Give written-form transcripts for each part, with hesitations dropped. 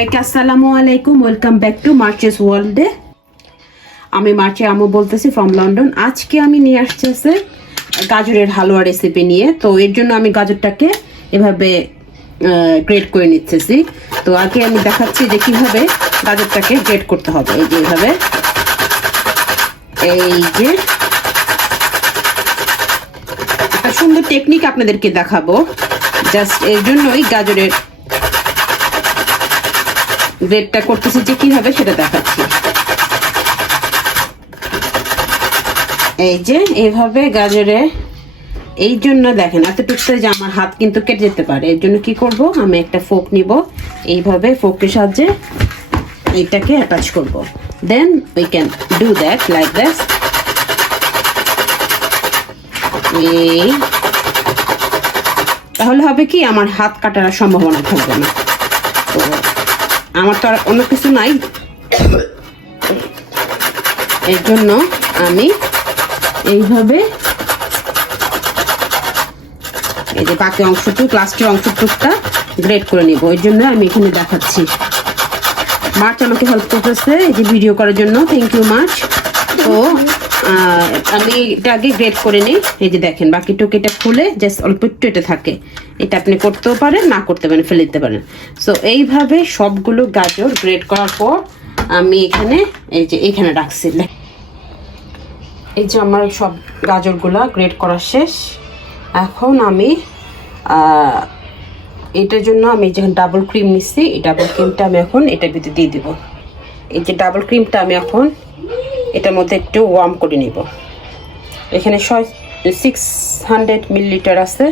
সবাইকে আসসালামু আলাইকুম, ওয়েলকাম ব্যাক টু মার্চেস ওয়ার্ল্ডে। আমি মার্চে আমু বলতেছি ফ্রম লন্ডন। আজকে আমি নিয়ে আসতেছি গাজরের হালুয়া রেসিপি নিয়ে। তো এর জন্য আমি গাজরটাকে এভাবে গ্রেট করে নিতেছি। তো আগে আমি দেখাচ্ছি যে কিভাবে গাজরটাকে গ্রেট করতে হবে। এই যে এইভাবে, এই যে একটা সুন্দর টেকনিক আপনাদেরকে দেখাবো। জাস্ট এর জন্যই গাজরের গ্রেটটা করতেছি যে কিভাবে সেটা দেখাচ্ছি। এই যে এইভাবে গাজরে, এই জন্য দেখেন এতটুকু যে আমার হাত কিন্তু কেটে যেতে পারে। এর জন্য কি করব, আমি একটা ফোক নিব, এইভাবে ফোকের সাহায্যে এইটাকে অ্যাটাচ করব। Then we can do that like this. এই তাহলে হবে কি, আমার হাত কাটার সম্ভাবনা থাকবে না। তো আমার তো আর অন্য কিছু নাই, এর জন্য আমি এইভাবে এই যে বাকি অংশটুক, লাস্টের অংশটুকটা গ্রেট করে নিব। ওই জন্য আমি এখানে দেখাচ্ছি। মার্চ আমাকে হেল্প করতেছে এই যে ভিডিও করার জন্য, থ্যাংক ইউ মার্চ। তো আমি এটা আগে গ্রেট করে নিই। এই যে দেখেন বাকিটুকু এটা খুলে জাস্ট অল্প একটু এটা থাকে, এটা আপনি করতেও পারেন, না করতে পারেন, ফেলে দিতে পারেন। সো এইভাবে সবগুলো গাজর গ্রেট করার পর আমি এখানে এই যে এখানে রাখছি। এই যে আমার সব গাজরগুলা গ্রেট করা শেষ। এখন আমি এটার জন্য আমি যখন ডাবল ক্রিম নিচ্ছি, এই ডাবল ক্রিমটা আমি এখন এটার ভিতরে দিয়ে দিব। এই যে ডাবল ক্রিমটা আমি এখন এটার মধ্যে একটু ওয়ার্ম করে নিব। এখানে 600 মিলিলিটার আছে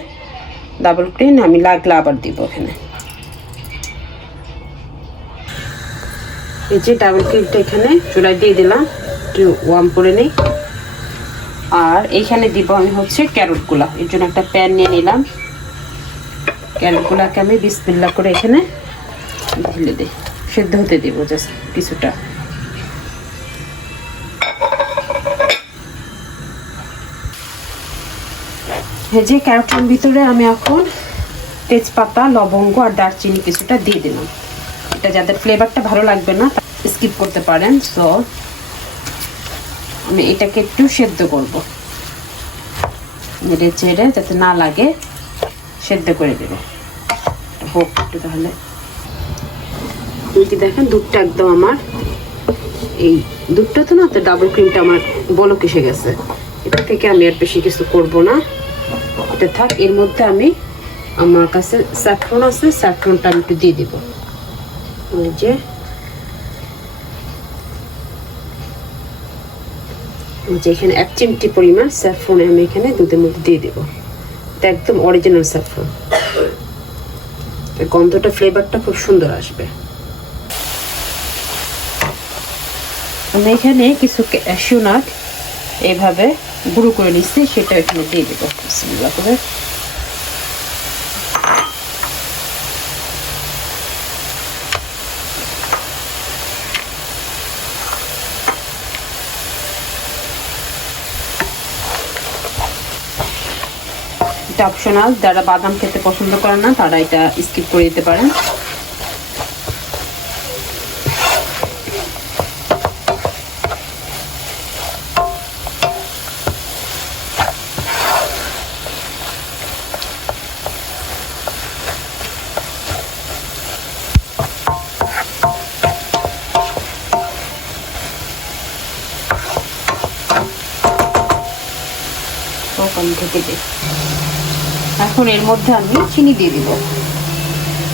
ডাবল ক্রিম, আমি লাগলে আবার দিব এখানে। এই যে ডাবল ক্রিমটা এখানে চুলায় দিয়ে দিলাম, একটু ওয়ার্ম করে নিই। আর এইখানে দিব আমি হচ্ছে ক্যারটগুলা। এর জন্য একটা প্যান নিয়ে নিলাম। ক্যারটগুলাকে আমি বিসমিল্লাহ করে এখানে ঢেলে দিই, সেদ্ধ হতে দিব জাস্ট কিছুটা। এই যে ক্যারটের ভিতরে আমি এখন তেজপাতা, লবঙ্গ আর দারচিনি কিছুটা দিয়ে দিলাম। এটা যাদের ফ্লেভারটা ভালো লাগবে না স্কিপ করতে পারেন। সো আমি এটাকে একটু সেদ্ধ করব, নেড়ে চেড়ে যাতে না লাগে সেদ্ধ করে দেব হোক একটু। তাহলে দেখেন দুধটা একদম আমার, এই দুধটা তো না, তো ডাবল ক্রিমটা আমার বলক এসে গেছে। এটা থেকে আমি আর বেশি কিছু করব না, এটা থাক। এর মধ্যে আমি, আমার কাছে স্যাফরন আছে, স্যাফরনটা আমি একটু দিয়ে দিব। ওই যে এখানে 1 চিমটি পরিমাণ স্যাফরন আমি এখানে দুধের মধ্যে দিয়ে দেব। এটা একদম অরিজিনাল স্যাফরন, গন্ধটা ফ্লেভারটা খুব সুন্দর আসবে। আমি এখানে কিছু ক্যাশিউ নাট এইভাবে গুঁড়ো করে নিচ্ছি, সেটা এখানে দিয়ে দেবো বিসমিল্লাহ করে। এটা অপশনাল, যারা বাদাম খেতে পছন্দ করেন না তারা এটা স্কিপ করে দিতে পারেন। ঢেকে দিই। এখন এর মধ্যে আমি চিনি দিয়ে দিব।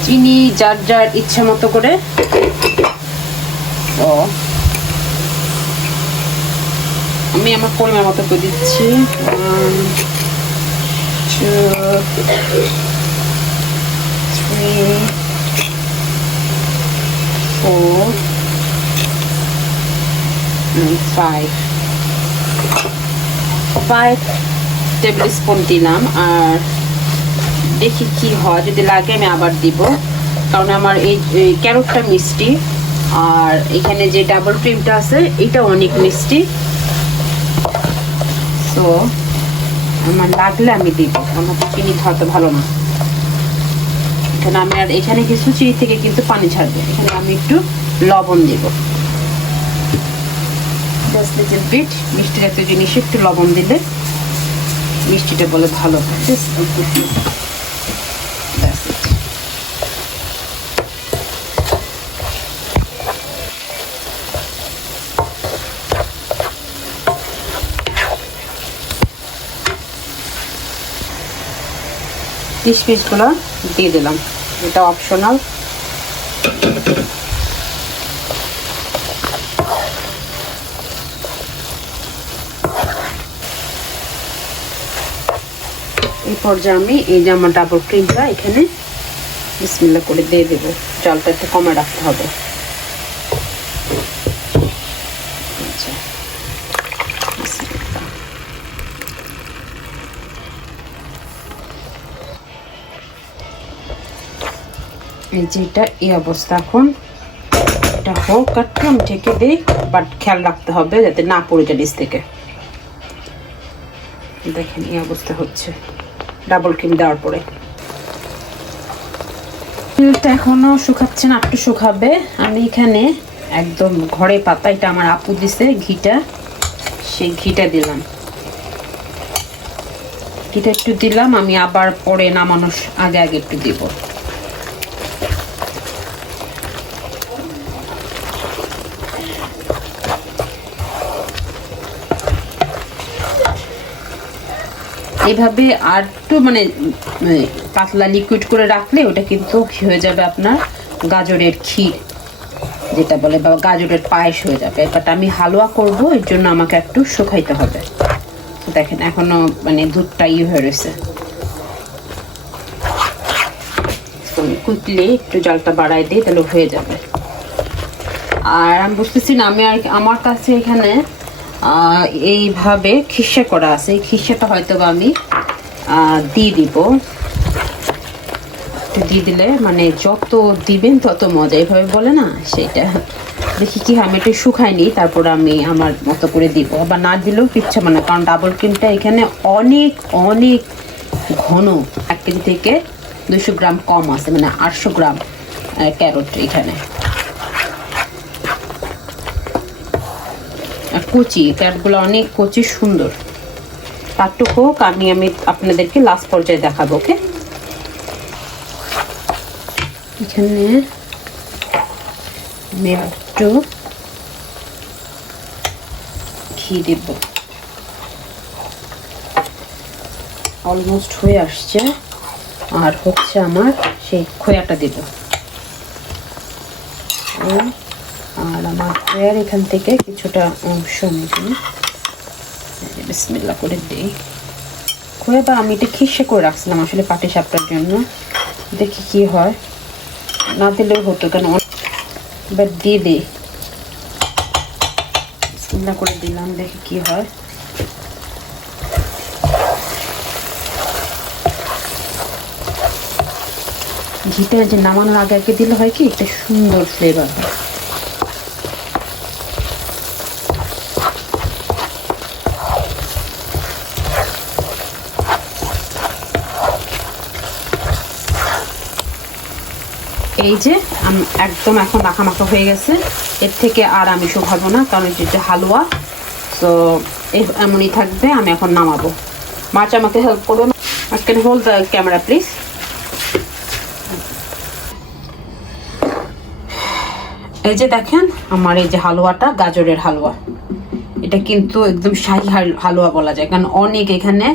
চিনি যার যার ইচ্ছা মতো করে। তো আমি আমার পরিমাণ মতো করে দিচ্ছি। 5 টেবিল স্পুন দিলাম। আর দেখি কি হয়, যদি লাগে আমি আবার দিব, কারণ আমার এই ক্যারটটা মিষ্টি আর এখানে যে ডাবল ক্রিমটা আছে এটা অনেক মিষ্টি। তো আমার লাগলে আমি দিব, আমার চিনি খাওয়া তো ভালো না। দেখেন আমি আর এখানে কিছু চিনি থেকে কিন্তু পানি ছাড়বে। এখানে আমি একটু লবণ দেব, জাস্ট লিটল বিট। মিষ্টি জাতীয় জিনিসে একটু লবণ দিলে মিষ্টিটা বলে ভালো হয়। কিশমিশগুলো দিয়ে দিলাম, এটা অপশনাল। এই পর্যায়ে আমি এই যে আমার ডাবল ক্রিমটা এখানে বিসমিল্লাহ করে দিয়ে দেবো। চালটা একটু কমে রাখতে হবে। এই যে এটা এই অবস্থা। এখন এটা হোক একটু আমি ঢেকে দিই, বাট খেয়াল রাখতে হবে যাতে না পড়ে যায় নিচ থেকে। দেখেন এই অবস্থা হচ্ছে ডাবল ক্রিম দেওয়ার পরে। তেলটা এখনো শুকাচ্ছে না, একটু শুকাবে। আমি এখানে একদম ঘরে পাতা, এটা আমার আপু দিছে ঘিটা, সেই ঘিটা দিলাম। ঘিটা একটু দিলাম, আমি আবার পরে নামানোর আগে আগে একটু দিব। এইভাবে আর একটু মানে পাতলা লিকুইড করে রাখলে ওটা কিন্তু হয়ে যাবে আপনার গাজরের ক্ষীর যেটা বলে, বা গাজরের পায়েস হয়ে যাবে। বাট আমি হালুয়া করব, এর জন্য আমাকে একটু শুকাইতে হবে। তো দেখেন এখনো মানে দুধটা হয়ে রয়েছে। কুইকলি একটু জালটা বাড়াই দিই, তাহলে হয়ে যাবে। আর আমি বুঝতেছি না, আমি আর আমার কাছে এখানে এইভাবে খিসা করা আছে, এই খিসাটা হয়তো আমি দিয়ে দিব। দিয়ে দিলে মানে যত দিবেন তত মজা, এইভাবে বলে না, সেটা দেখি কি আমি একটু শুকাই নিই, তারপর আমি আমার মতো করে দিব। আবার না দিলেও কিচ্ছু মানে, কারণ ডাবল ক্রিমটা এখানে অনেক অনেক ঘন। 1 কেজি থেকে 200 গ্রাম কম আছে, মানে 800 গ্রাম ক্যারট এখানে। কচি ক্যারটগুলো অনেক কচি, সুন্দর। তারটুক হোক, আমি আপনাদেরকে লাস্ট পর্যায়ে দেখাবো। ওকে, এখানে আমি একটু ঘি দেব। অলমোস্ট হয়ে আসছে, আর হচ্ছে আমার সেই খোয়াটা দেব। আর আমার খোয়ার এখান থেকে কিছুটা অংশ নিয়ে বিসমিল্লাহ করে দিই। খোয়াটা আমি এটা খিসে করে রাখছিলাম আসলে পাটিসাপটার জন্য, দেখি কি হয়। না দিলেও হতো, কেন এবার দিয়ে দিই। বিসমিল্লাহ করে দিলাম, দেখি কি হয়। ঘিটা যে নামানোর আগে আগে দিলে হয় কি, একটা সুন্দর ফ্লেভার হয়। এই যে একদম এখন মাখা মাখা হয়ে গেছে। এর থেকে আর আমি শুকাবো না, কারণ যেটা হালুয়া, তো এমনই থাকবে। আমি এখন নামাবো। মাছ আমাকে হেল্প করো না, can hold the camera please. এই যে দেখেন আমার এই যে হালুয়াটা, গাজরের হালুয়া, এটা কিন্তু একদম শাহি হালুয়া বলা যায়, কারণ অনেক এখানে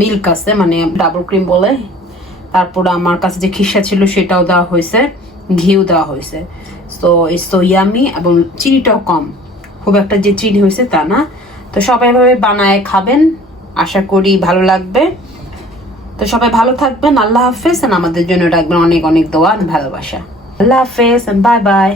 মিল্ক আছে, মানে ডাবল ক্রিম বলে। তারপর আমার কাছে যে খিসা ছিল সেটাও দেওয়া হয়েছে, ঘিও দেওয়া হয়েছে। তো ইটস সো ইয়ামি, এবং চিনিটাও কম, খুব একটা যে চিনি হয়েছে তা না। তো সবাই এভাবে বানায় খাবেন, আশা করি ভালো লাগবে। তো সবাই ভালো থাকবেন, আল্লাহ হাফেজ। আমাদের জন্য রাখবেন অনেক অনেক দোয়া আর ভালোবাসা। আল্লাহ হাফেজ, বাই বাই।